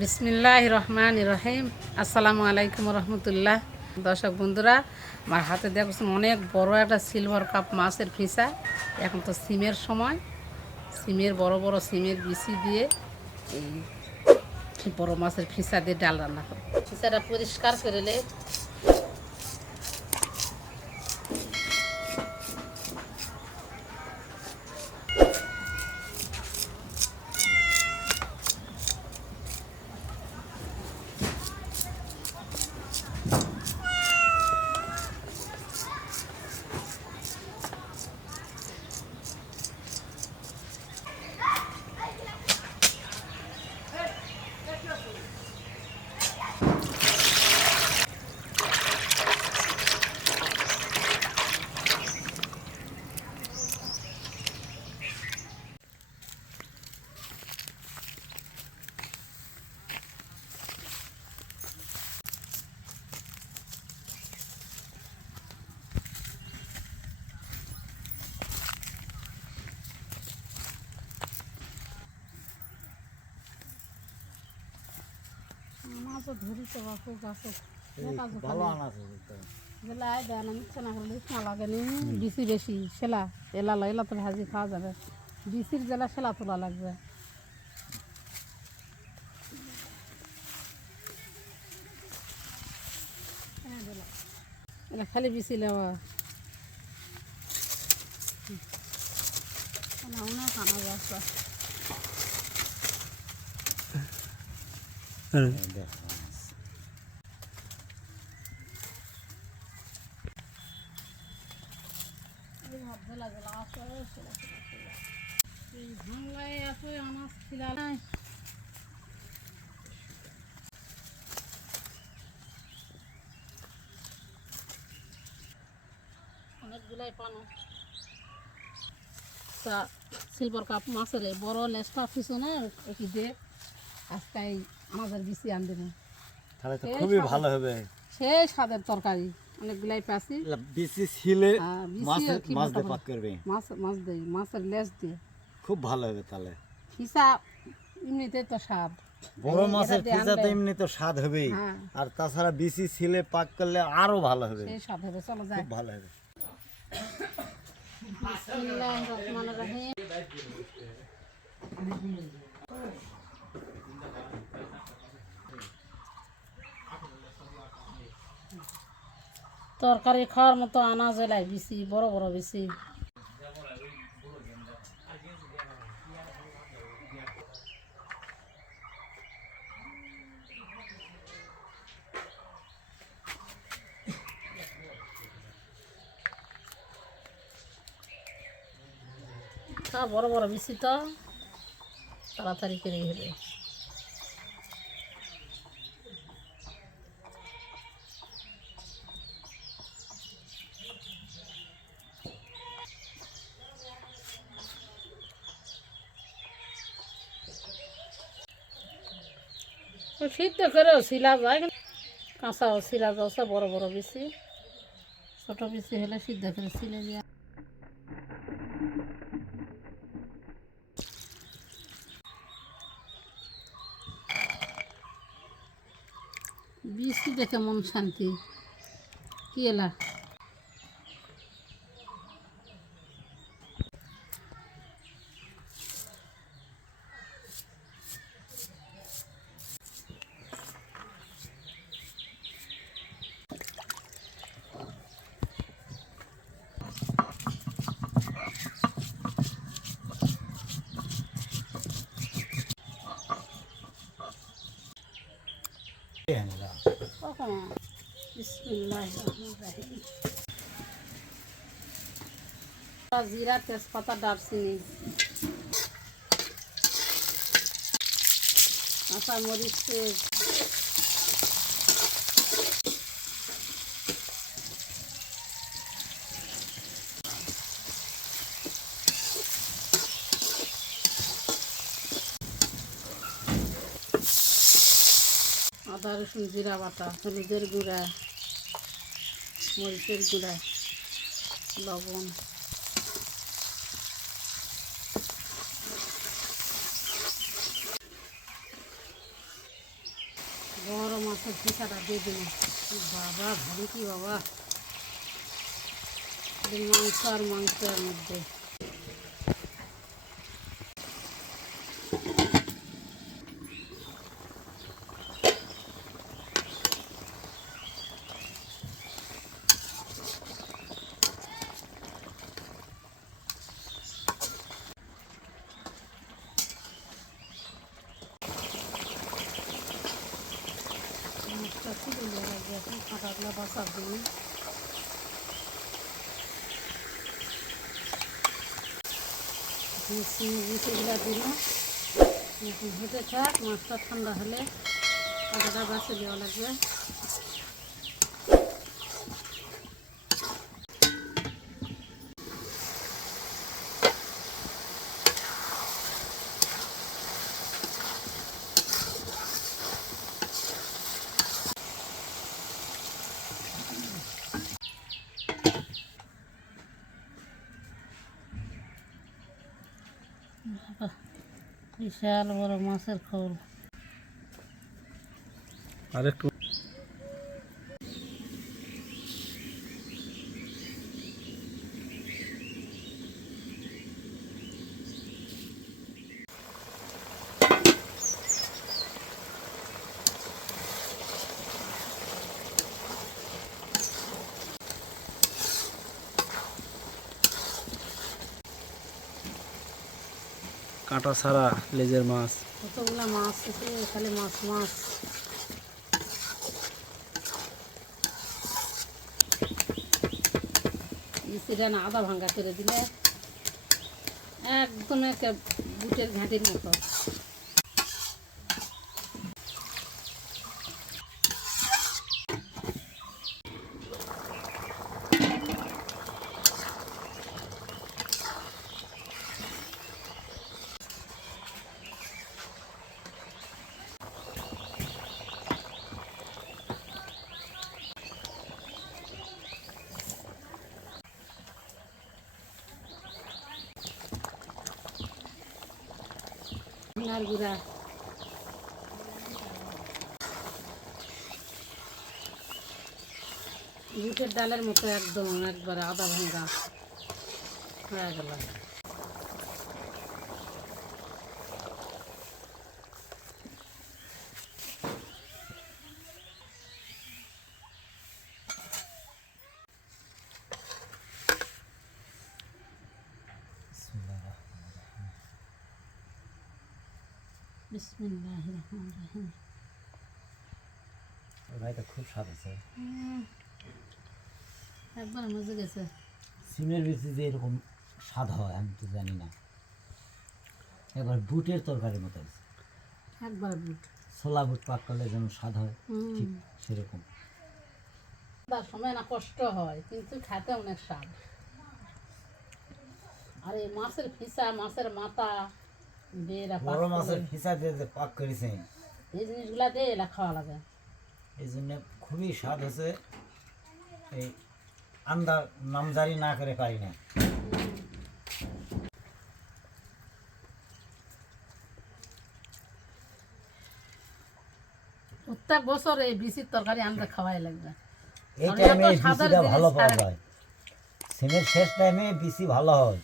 বিসমিল্লাহ রহমান রহিম। আসসালামু আলাইকুম রহমতুল্লাহ। দর্শক বন্ধুরা, আমার হাতে দেখছেন অনেক বড় একটা সিলভার কাপ মাছের ফিসা এখন তো সিমের সময়। সিমের বড় বড় সিমের বিচি দিয়ে এই বড় মাছের ফিসা দিয়ে ডাল রান্না করি ফিসাটা পরিষ্কার করে লে মাছও ধরিতে বাপু গাছে ভালো আনাজ হতো জেলায় দেন আমি চেনা করলে না লাগেনি বিসি বেশি সেলা এলা লো এলা তো ভাজি খাওয়া যাবে বিসির জেলা সেলা তোলা লাগবে এটা খালি বিসি লেওয়া না খানা যাচ্ছে ভাঙলায় আছে আমার অনেকগুলাই পানো। তা সিলভার কাপ মাছের বড় লেসটা পিছনে একই দিয়ে আজকে এই আমাদের বিচি আন দেবে তাহলে তো খুবই ভালো হবে। সেই স্বাদের তরকারি অনেকগুলাই পাচ্ছি। এলা বেশি ছিলে হ্যাঁ, মাছ মাছ দিয়ে পাক করবে। মাছ মাছ দিই মাছের লেস দিয়ে। খুব ভালো হবে তাহলে। ফিসা এমনিতে তো স্বাদ। বড় মাছের পিজা তো এমনি তো স্বাদ হবেই। হ্যাঁ। আর তাছাড়া বেশি ছিলে পাক করলে আরও ভালো হবে। স্বাদ হবে চলো যাই। খুব ভালো হবে। তরকারি খাওয়ার মতো আনাজ এলাই বেশি বড় বড় বেশি তা বড় বড় বেশি তো। তাড়াতাড়ি করে হবে সিদ্ধ করেও শিলা যায় কাঁচাও শিলা যাচ্ছে বড় বড় বেশি ছোট বেশি হলে সিদ্ধ করে ছিলে নিয়ে বৃষ্টি দেখে মন শান্তি কি এলা কখন বিসমিল্লাহ জিরা তেজপাতা দারচিনি কাঁচা আদা, রসুন জিরা বাটা, হলুদের গুঁড়া, মরিচের গুঁড়া, লবণ। বড় মাছের ফিসাটা দিয়ে দিল বাবা, ভাবি কি বাবা? মাংস আর মাংসের মধ্যে মাছটা খুবই লাগে এখন কাঁটাগুলো বাসার জন্য সিম গুছিগুলো দিল এখন হেঁটে থাক মাছটা ঠান্ডা হলে কাঁটাটা বাসে দেওয়া লাগবে বিশাল বড় মাছের খোল। আরেকটু কাঁটা ছাড়া লেজের মাছ। কতগুলা মাছ আছে? খালি মাছ মাছ। সেটা না আদা ভাঙ্গা করে দিলে একদম একটা বুটের ঘাঁটির মতো। ধনার গুঁড়া। বুটের ডালের মতো একদম একবারে আদা ভাঙ্গা হয়ে গেল। বিসমিল্লাহ রহমান রহিম খুব স্বাদ আছে। একবার মজে গেছে। সিমের বেশি যে এরকম স্বাদ হয় আমি তো জানি না। এবার বুটের তরকারির মতো আছে একবার বুট। ছোলা বুট পাক করলে যেমন স্বাদ হয়। ঠিক সেরকম। তার সময় না কষ্ট হয় কিন্তু খেতে অনেক স্বাদ। আর এই মাছের ফিসা মাছের মাথা। বড় মাছের ফিসা দিয়ে যে পাক এই জিনিসগুলা দিয়ে এলা খাওয়া লাগে। এই জন্য খুবই স্বাদ হচ্ছে এই আন্দার নামজারি না করে পারি না। প্রত্যেক বছর এই বিচির তরকারি আনতে খাওয়াই লাগবে। এই টাইমে বিচিটা ভালো পাওয়া যায়। সিমের শেষ টাইমে বিচি ভালো হয়।